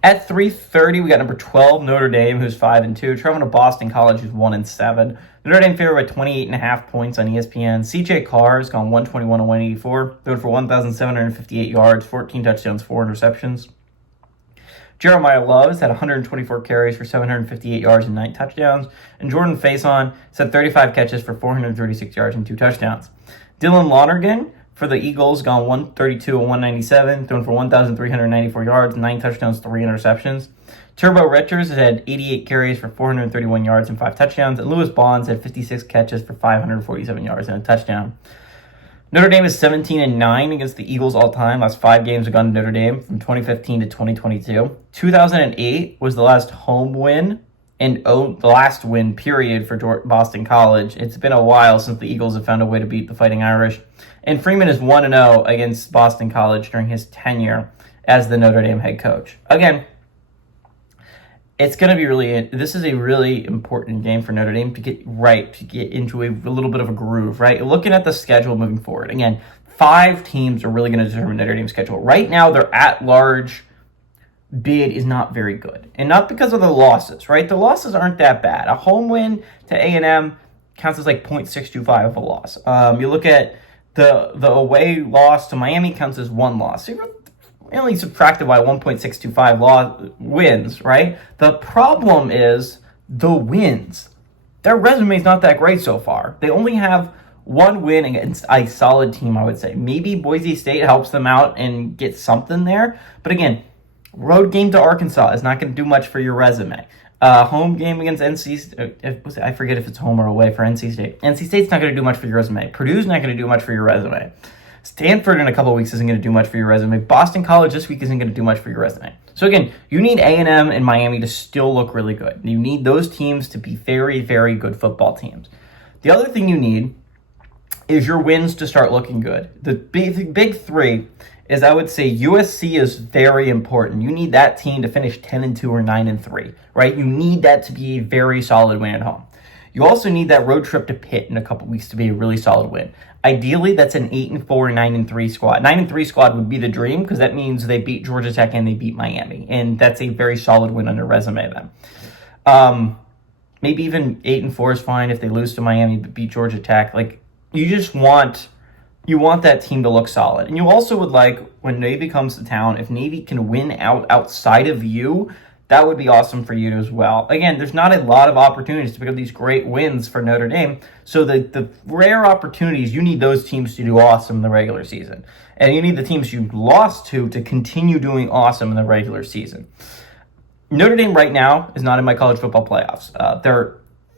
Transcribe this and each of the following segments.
At 3:30, we got number 12, Notre Dame, who's 5-2, traveling to Boston College, who's 1-7. Notre Dame favored by 28.5 points on ESPN. CJ Carr has gone 121 and 184, throwing for 1,758 yards, 14 touchdowns, 4 interceptions. Jeremiah Love has had 124 carries for 758 yards and 9 touchdowns. And Jordan Faison has had 35 catches for 436 yards and 2 touchdowns. Dylan Lonergan for the Eagles gone 132 and 197, thrown for 1,394 yards, 9 touchdowns, 3 interceptions. Turbo Richards has had 88 carries for 431 yards and 5 touchdowns. And Lewis Bonds had 56 catches for 547 yards and a touchdown. Notre Dame is 17-9 against the Eagles all time. Last 5 games have gone to Notre Dame from 2015 to 2022. 2008 was the last home win and the last win period for Boston College. It's been a while since the Eagles have found a way to beat the Fighting Irish. And Freeman is 1-0 against Boston College during his tenure as the Notre Dame head coach. Again, it's going to be this is a really important game for Notre Dame to get right, to get into a little bit of a groove, right? Looking at the schedule moving forward. Again, 5 teams are really going to determine Notre Dame's schedule. Right now, their at-large bid is not very good. And not because of the losses, right? The losses aren't that bad. A home win to A&M counts as like 0.625 of a loss. You look at the away loss to Miami counts as 1 loss. So you're only subtracted by 1.625 wins, right? The problem is the wins. Their resume is not that great so far. They only have 1 win against a solid team, I would say. Maybe Boise State helps them out and gets something there. But again, road game to Arkansas is not going to do much for your resume. Home game against NC, I forget if it's home or away for NC State. NC State's not going to do much for your resume. Purdue's not going to do much for your resume. Stanford in a couple of weeks isn't going to do much for your resume. Boston College this week isn't going to do much for your resume. So again, you need A&M and Miami to still look really good. You need those teams to be very, very good football teams. The other thing you need is your wins to start looking good. The big 3 is, I would say, USC is very important. You need that team to finish 10-2 or 9-3, right? You need that to be a very solid win at home. You also need that road trip to Pitt in a couple weeks to be a really solid win. Ideally, that's an 8-4, 9-3 squad. 9-3 squad would be the dream because that means they beat Georgia Tech and they beat Miami, and that's a very solid win on their resume then. Maybe even 8-4 is fine if they lose to Miami but beat Georgia Tech. Like, you want that team to look solid. And you also would like, when Navy comes to town, if Navy can win outside of you, that would be awesome for you as well. Again, there's not a lot of opportunities to pick up these great wins for Notre Dame. So the rare opportunities, you need those teams to do awesome in the regular season. And you need the teams you lost to continue doing awesome in the regular season. Notre Dame right now is not in my college football playoffs.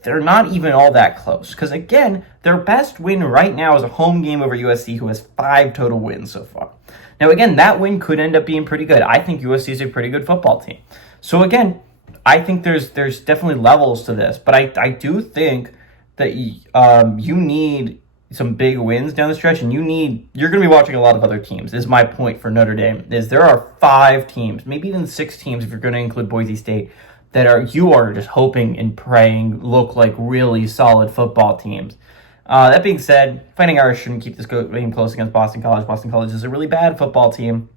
They're not even all that close. Because again, their best win right now is a home game over USC, who has 5 total wins so far. Now again, that win could end up being pretty good. I think USC is a pretty good football team. So again, I think there's definitely levels to this, but I do think that you need some big wins down the stretch, and you're going to be watching a lot of other teams. Is my point for Notre Dame. Is there are 5 teams, maybe even 6 teams if you're going to include Boise State, that you are just hoping and praying look like really solid football teams. That being said, Fighting Irish shouldn't keep this game close against Boston College. Boston College is a really bad football team.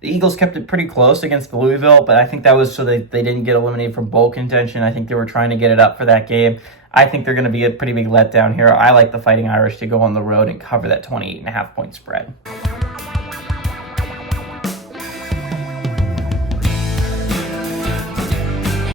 The Eagles kept it pretty close against Louisville, but I think that was so they didn't get eliminated from bowl contention. I think they were trying to get it up for that game. I think they're going to be a pretty big letdown here. I like the Fighting Irish to go on the road and cover that 28.5 point spread.